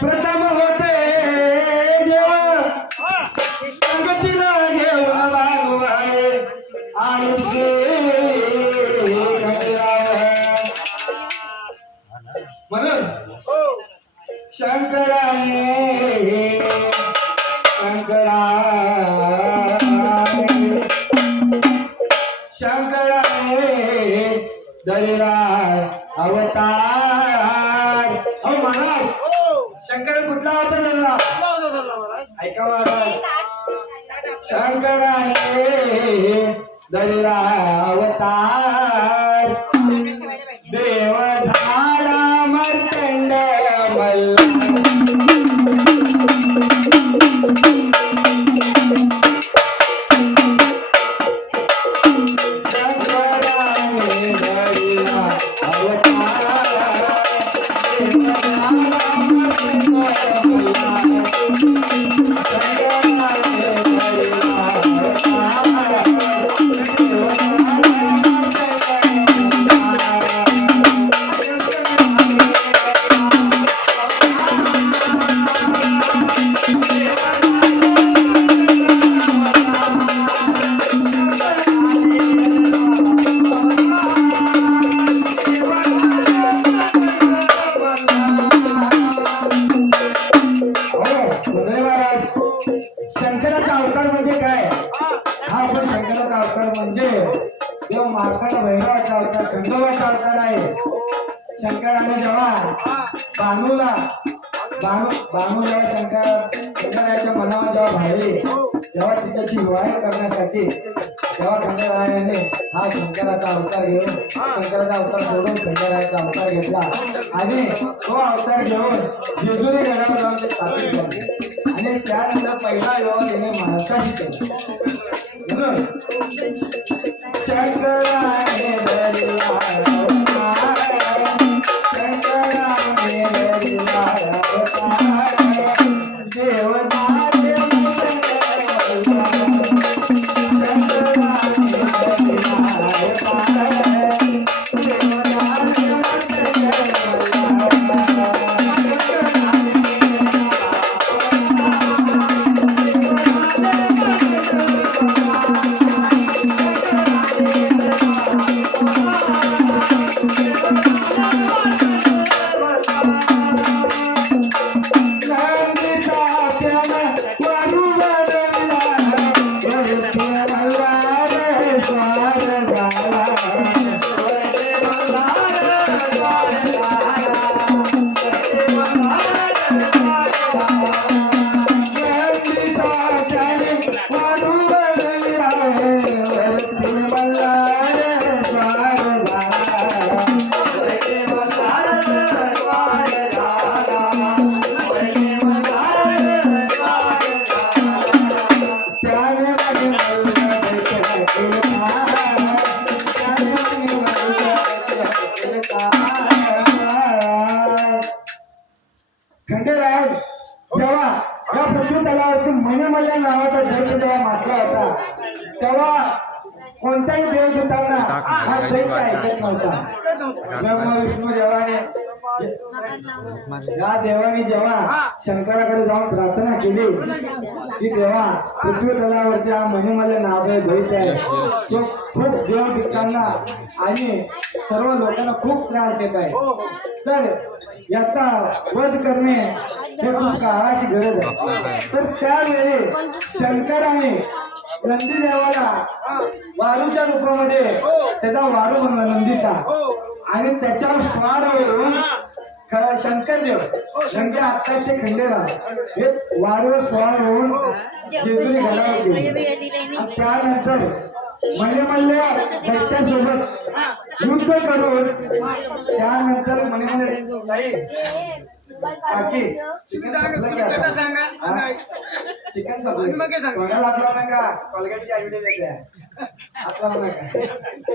प्रथम होते देव संगतीला घेऊन वागवाय आयुष्य म्हणून शंकराने धरला अवतार. अहो महाराज शंकर कुठला अवतार धरला ऐका महाराज. शंकराने धरला अवतार देव झाला मर्तंड मल्ल. शंकराचा अवतार म्हणजे काय? हा आपण शंकराचा अवतार म्हणजे देव मार्कंड भैरवाचा अवतार खंडोबाचा अवतार आहे. शंकराने जेव्हा बानू जेव्हा शंकराच्या मनावर जेव्हा भाळली तेव्हा तिच्याची विवाह करण्यासाठी तेव्हा खंडरायाने हा शंकराचा अवतार घेऊन शंकराचा अवतार सोडून खंडरायाचा अवतार घेतला आणि तो अवतार घेऊन जेजुरी गडावर जाऊन ते स्थापित केले आणि त्यानंतर पहिला विवाह त्याने महाराष्ट्राशी केला. म्हणून शंकराने धरला अवतार, शंकराने धरला अवतार, देव झाले खंडेराय जेव्हा या पृथ्वी तलावरती मणिमल्ल्या नावाचा दैत्य जेव्हा मारला होता तेव्हा कोणत्याही देवदूतांना हा दैत्य ऐकत नव्हता. ब्रह्मा विष्णू देवाने या देवाने जेव्हा शंकराकडे जाऊन प्रार्थना केली की देवा पृथ्वी तलावरती हा मणिमल्ल्या नावाचा दैत्य आहे तो खूप देवदूतांना आणि सर्व लोकांना खूप त्रास देत आहे तर याचा वध करणे हे खूप काळाची गरज आहे. तर त्यावेळी शंकराने नंदी देवाला वारूच्या रूपामध्ये त्याचा वारू बनला नंदीचा आणि त्याच्या स्वार होऊन शंकरदेव म्हणजे आत्ताचे खंडेराय हे वारूवर स्वार होऊन जेजुरी गडावर गेले. त्यानंतर मणिमल्ल्या दैत्यासोबत युद्ध करून त्यानंतर मणिमल्ल्या काकी चिकन संपलं कोणाला आपला नका कॉलगेटची आयडिया देते आपला नका